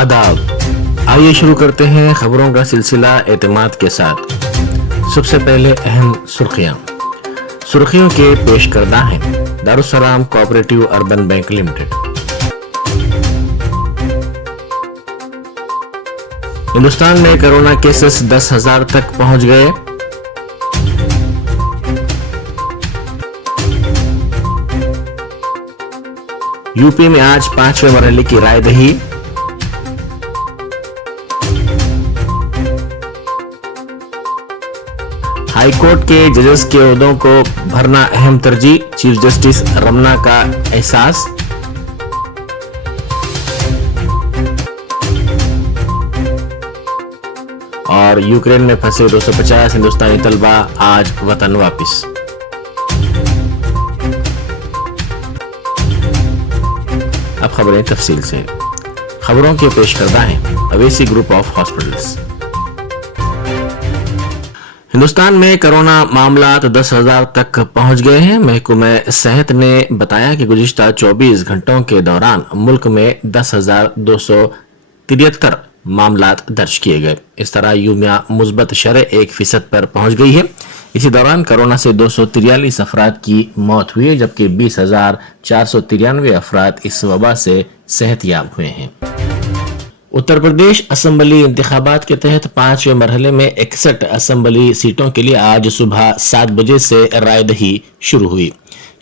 आदाब। आइए शुरू करते हैं खबरों का सिलसिला एतमाद के साथ। सबसे पहले अहम सुर्खियों के पेश करदा हैं Darussalam cooperative urban bank limited. Hindustan में कोरोना केसेस 10,000 तक पहुंच गए। यूपी में आज 5वें मरहले की राय दही। हाईकोर्ट के जजेस के ओहदों को भरना अहम तरजीह, चीफ जस्टिस रमन्ना का एहसास। और यूक्रेन में फंसे 250 हिंदुस्तानी तलबा आज वतन वापिस। अब खबरें तफसील से। खबरों के पेश करदा हैं Owaisi group of hospitals. Hindustan में कोरोना मामलात 10,000 तक पहुंच गए हैं। महकमा सेहत ने बताया कि गुज़िश्ता 24 घंटों के दौरान मुल्क में 10,273 मामलात दर्ज किए गए। इस तरह यूमिया मुस्बत शरह 1% पर पहुंच गई है। इसी दौरान कोरोना से 243 अफराद की मौत हुई है, जबकि 20,493 अफराद इस वबा से सेहतयाब हुए हैं। उत्तर प्रदेश असम्बली इंतखाबात के तहत 5वें मरहले में 61 असम्बली सीटों के लिए आज सुबह 7 बजे से रायदही शुरू हुई।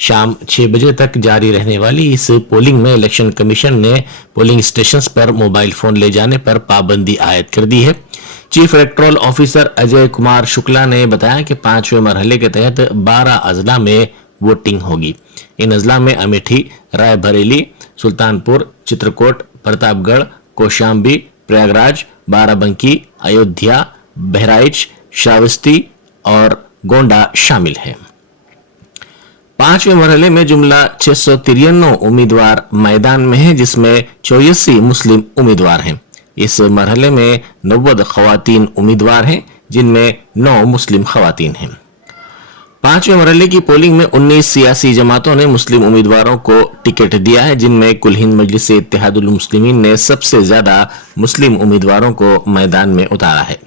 शाम 6 बजे तक जारी रहने वाली इस पोलिंग में इलेक्शन कमीशन ने पोलिंग स्टेशंस पर मोबाइल फोन ले जाने पर पाबंदी आयद कर दी है। Chief electoral officer Ajay Kumar Shukla ने बताया कि 5वें मरहले के तहत 12 अजला में वोटिंग होगी। इन अजला में अमेठी, रायबरेली, सुल्तानपुर, चित्रकूट, प्रतापगढ़, कौशाम्बी, प्रयागराज, बाराबंकी, अयोध्या, बहराइच, श्रावस्ती और गोंडा शामिल है। 5वें मरहले में जुमला 693 उम्मीदवार मैदान में हैं, जिसमें 84 मुस्लिम उम्मीदवार हैं। इस मरहले में 90 खवातीन उम्मीदवार हैं, जिनमें 9 मुस्लिम खवातीन हैं। 5वें मरहले की पोलिंग में 19 सियासी जमातों ने मुस्लिम उम्मीदवारों को टिकट दिया है, जिनमें कुल हिंद मजलिस इत्तेहादुल मुस्लिमीन ने सबसे ज्यादा मुस्लिम उम्मीदवारों को मैदान में उतारा है।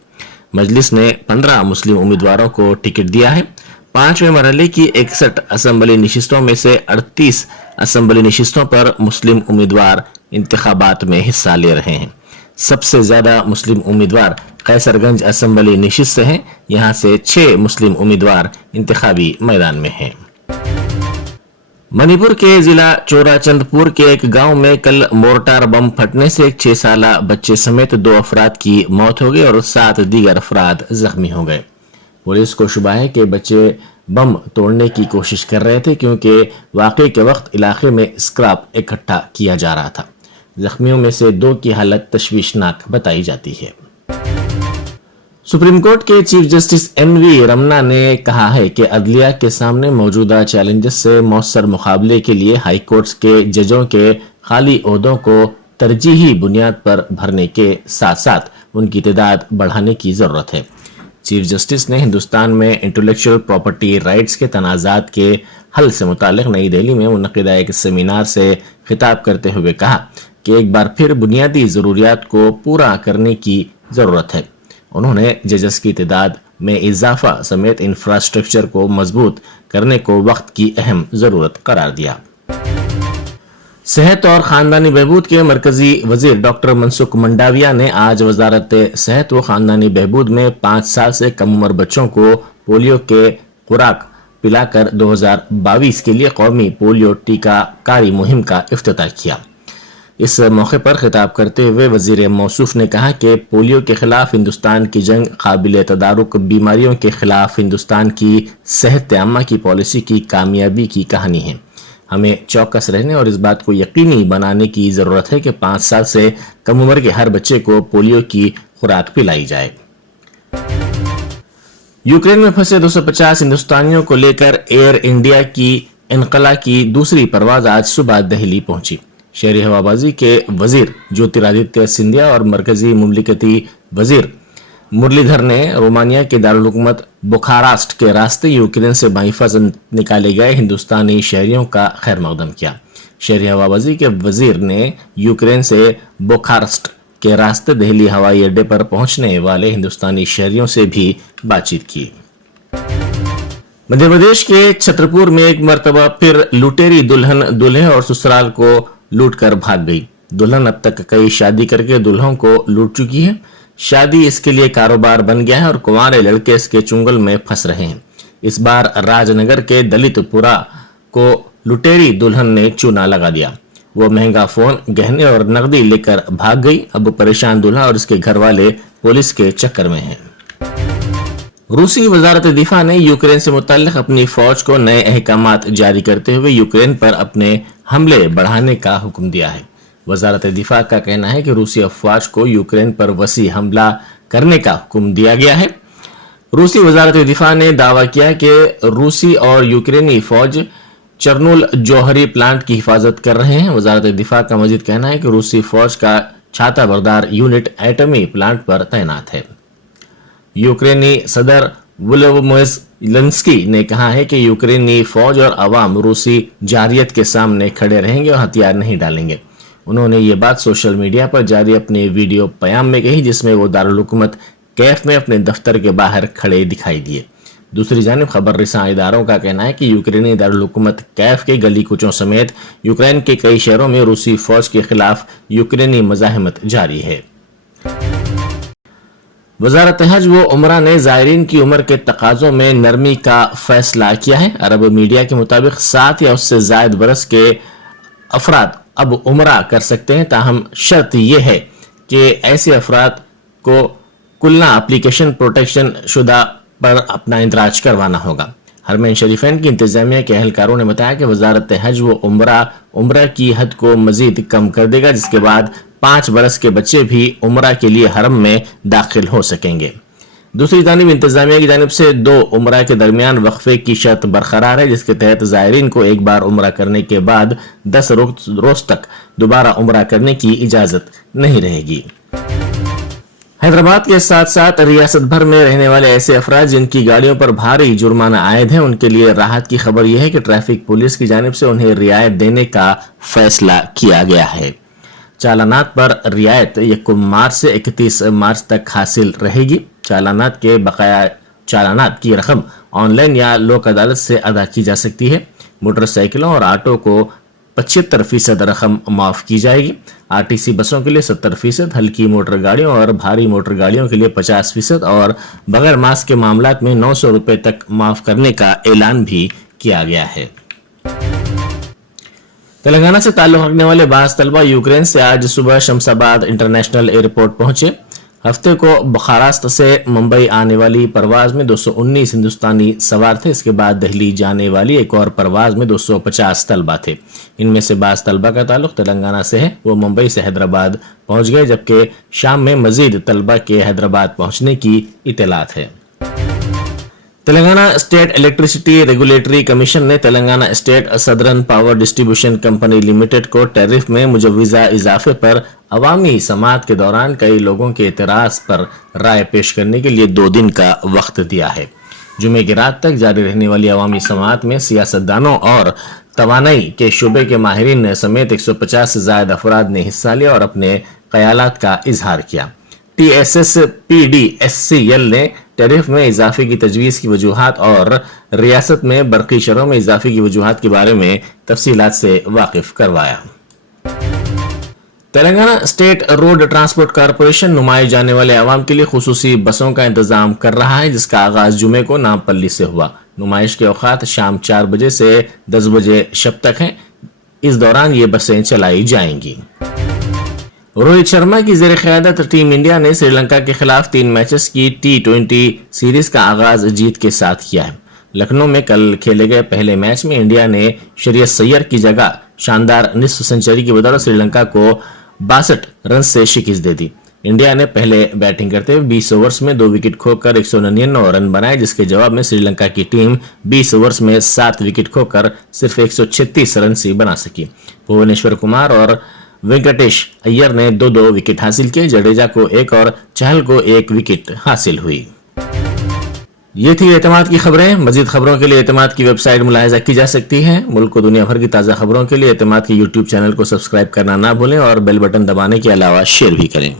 मजलिस ने 15 मुस्लिम उम्मीदवारों को टिकट दिया है। 5वें मरहले की 61 असम्बली नशिस्तों में से 38 असम्बली नशिस्तों पर मुस्लिम उम्मीदवार इंतखाबात में हिस्सा ले रहे हैं। सबसे ज्यादा मुस्लिम उम्मीदवार कैसरगंज असम्बली नशिस्त से हैं। यहां से 6 मुस्लिम उम्मीदवार इंतखाबी मैदान में हैं। मणिपुर के जिला चोराचंदपुर के एक गांव में कल मोर्टार बम फटने से एक 6 साला बच्चे समेत 2 अफराद की मौत हो गई और 7 दीगर अफराद जख्मी हो गए। पुलिस को शुबा है कि बच्चे बम तोड़ने की कोशिश कर रहे थे, क्योंकि वाकये के वक्त इलाके में स्क्रैप इकट्ठा किया जा रहा था। जख्मियों में से 2 की हालत तशवीशनाक बताई जाती है। सुप्रीम कोर्ट के चीफ जस्टिस NV रमन्ना ने कहा है कि अदलिया के सामने मौजूदा चैलेंजेस से मौसर मुकाबले के लिए हाई कोर्ट्स के जजों के खाली ओहदों को तरजीही बुनियाद पर भरने के साथ साथ उनकी तादाद बढ़ाने की जरूरत है। चीफ जस्टिस ने हिंदुस्तान में इंटेलेक्चुअल प्रॉपर्टी राइट्स के तनाज़ात के हल से मुतालिक नई दिल्ली में मुनक़िदा एक सेमिनार से खिताब करते हुए कहा कि एक बार फिर बुनियादी ज़रूरियात को पूरा करने की ज़रूरत है। उन्होंने जजेस की तादाद में इजाफा समेत इंफ्रास्ट्रक्चर को मजबूत करने को वक्त की अहम ज़रूरत करार दिया। सेहत और खानदानी बहबूद के मरकजी वजीर डॉक्टर मनसुख मंडाविया ने आज वजारत सेहत व खानदानी बहबूद में 5 साल से कम उम्र बच्चों को पोलियो के खुराक पिलाकर 2022 के लिए कौमी पोलियो टीकाकारी मुहिम का इफ्तिताह किया। इस मौके पर खिताब करते हुए वजीर मौसूफ ने कहा कि पोलियो के खिलाफ हिंदुस्तान की जंग काबिल तदारुक बीमारियों के खिलाफ हिंदुस्तान की सेहत आमा की पॉलिसी की कामयाबी की कहानी है। हमें चौकस रहने और इस बात को यकीनी बनाने की जरूरत है कि 5 साल से कम उम्र के हर बच्चे को पोलियो की खुराक पिलाई जाए। यूक्रेन में फंसे 250 हिंदुस्तानियों को लेकर एयर इंडिया की इनकला की दूसरी परवाज आज सुबह दिल्ली पहुंची। शहरी हवाबाजी के वजीर ज्योतिरादित्य सिंधिया और मरकजी मुमलिकती वजीर मुरलीधर ने रोमानिया के दारुल हुकूमत बुखारास्ट के रास्ते यूक्रेन से बाहिफाज निकाले गए हिंदुस्तानी शहरियों का खैर मकदम किया। शहरी हवाबाजी के वजीर ने यूक्रेन से बुखारास्ट के रास्ते दिल्ली हवाई अड्डे पर पहुंचने वाले हिंदुस्तानी शहरियों से भी बातचीत की। मध्य प्रदेश के छतरपुर में एक मर्तबा फिर लुटेरी दुल्हन दूल्हे और ससुराल को लूट कर भाग गई। दुल्हन अब तक कई शादी करके दुल्हों को लूट चुकी है। शादी इसके लिए कारोबार बन गया है और कुंवारे लड़के इसके चुंगल में फंस रहे हैं। इस बार राजनगर के दलितपुरा को लुटेरी दुल्हन ने चूना लगा दिया। वो महंगा फोन, गहने और नकदी लेकर भाग गई। अब परेशान दूल्हा और इसके घर वाले पुलिस के चक्कर में हैं। रूसी वजारत दिफा ने यूक्रेन से मुताल्लिक अपनी फौज को नए अहकामात जारी करते हुए यूक्रेन पर अपने हमले बढ़ाने का हुक्म दिया है। वजारत दिफा का कहना है कि रूसी अफवाज को यूक्रेन पर वसी हमला करने का हुक्म दिया गया है। रूसी वजारत दिफा ने दावा किया कि रूसी और यूक्रेनी फौज चरनोल जौहरी प्लांट की हिफाजत कर रहे हैं। वजारत दिफा का मजीद कहना है कि रूसी फौज का छाता बरदार यूनिट एटमी प्लांट पर तैनात है। यूक्रेनी सदर वोलोदिमीर ज़ेलेंस्की ने कहा है कि यूक्रेनी फौज और अवाम रूसी जारियत के सामने खड़े रहेंगे और हथियार नहीं डालेंगे। उन्होंने ये बात सोशल मीडिया पर जारी अपने वीडियो बयान में कही, जिसमें वो दारुल हुकूमत कैफ में अपने दफ्तर के बाहर खड़े दिखाई दिए। दूसरी जानिब खबर रिसां इदारों का कहना है कि यूक्रेनी दारुल हुकूमत कैफ के गली कुचों समेत यूक्रेन के कई शहरों में रूसी फौज के खिलाफ यूक्रेनी मज़ाहमत जारी है। वजारत हज व उमरा ने ज़ायरीन की उम्र के तकाज़ों में नरमी का फैसला किया है। अरब मीडिया के मुताबिक 7 या उससे ज़ायद बरस के अफराद अब उमरा कर सकते हैं, ताहम शर्त यह है कि ऐसे अफराद को कुलना एप्लीकेशन प्रोटेक्शन शुदा पर अपना इंदराज करवाना होगा। हरमैन शरीफैन की इंतजामिया के अहलकारों ने बताया कि वजारत हज व उमरा की हद को मजीद कम कर देगा, जिसके बाद 5 बरस के बच्चे भी उमरा के लिए हरम में दाखिल हो सकेंगे। दूसरी जानिब इंतजामिया की जानिब से 2 उमरा के दरमियान वक्फे की शर्त बरकरार है, जिसके तहत ज़ायरीन को एक बार उमरा करने के बाद 10 रोज तक दोबारा उमरा करने की इजाजत नहीं रहेगी। हैदराबाद के साथ साथ रियासत भर में रहने वाले ऐसे अफराद जिनकी गाड़ियों पर भारी जुर्माना आयद है, उनके लिए राहत की खबर यह है कि ट्रैफिक पुलिस की जानिब से उन्हें रियायत देने का फैसला किया गया है। चालानात पर रियायत 1 मार्च से 31 मार्च तक हासिल रहेगी। चालानात के बकाया चालानात की रकम ऑनलाइन या लोक अदालत से अदा की जा सकती है। मोटरसाइकिलों और ऑटो को 75% रकम माफ की जाएगी। आरटीसी बसों के लिए 70%, हल्की मोटर गाड़ियों और भारी मोटर गाड़ियों के लिए 50% और बगैर मास्क के मामलात में 900 रुपए तक माफ करने का ऐलान भी किया गया है। तेलंगाना से ताल्लुक रखने वाले बाज़ तलबा यूक्रेन से आज सुबह शमशाबाद इंटरनेशनल एयरपोर्ट पहुंचे। हफ्ते को बुखारास्त से मुंबई आने वाली परवाज में 219 हिंदुस्तानी सवार थे। इसके बाद दिल्ली जाने वाली एक और परवाज में 250 तलबा थे। इनमें से बाज़ तलबा का ताल्लुक तेलंगाना से है, वो मुंबई से हैदराबाद पहुंच गए, जबकि शाम में मजीद तलबा के हैदराबाद पहुंचने की इत्तलात है। Telangana state electricity regulatory commission ने Telangana state southern power distribution company limited को टैरिफ में मुजव्वज़ा इजाफे पर अवामी समाअत के दौरान कई लोगों के एतराज पर राय पेश करने के लिए 2 दिन का वक्त दिया है। जुमे की रात तक जारी रहने वाली अवामी समाअत में सियासतदानों और तवानाई के शोबे के माहिरीन समेत 150 से ज्यादा अफराद ने हिस्सा लिया और अपने ख्यालात का इजहार किया। TSSPDSCL ने टैरिफ में इजाफे की तजवीज़ की वजूहात और रियासत में बरकी शरों में इजाफे की वजूहात के बारे में तफसीलात से वाकिफ करवाया। Telangana state road transport corporation नुमाइश जाने वाले अवाम के लिए खुसूसी बसों का इंतजाम कर रहा है, जिसका आगाज जुमे को नामपल्ली से हुआ। नुमाइश के औकात शाम 4 बजे से 10 बजे शब तक हैं। इस दौरान ये बसें चलाई जाएंगी। रोहित शर्मा की ज़ेर क़यादत टीम इंडिया ने श्रीलंका के खिलाफ 3 मैचेस की T20 सीरीज का आगाज जीत के साथ किया है। लखनऊ में कल खेले गए पहले मैच में इंडिया ने शरीयत सैयद की जगह शानदार निस्फ सेंचुरी की बदौलत श्रीलंका को 62 रन से शिकस्त दे दी। इंडिया ने पहले बैटिंग करते हुए 20 ओवर्स में 2 विकेट खोकर 199 रन बनाए, जिसके जवाब में श्रीलंका की टीम 20 ओवर्स में 7 विकेट खोकर सिर्फ 136 रन से बना सकी। भुवनेश्वर कुमार और वेंकटेश अय्यर ने 2-2 विकेट हासिल किए। जडेजा को 1 और चहल को 1 विकेट हासिल हुई। ये थी एतमाद की खबरें। मजीद खबरों के लिए एतमाद की वेबसाइट मुलाहिजा की जा सकती है। मुल्क और दुनिया भर की ताज़ा खबरों के लिए एतमाद के यूट्यूब चैनल को सब्सक्राइब करना ना भूलें और बेल बटन दबाने के अलावा शेयर भी करें।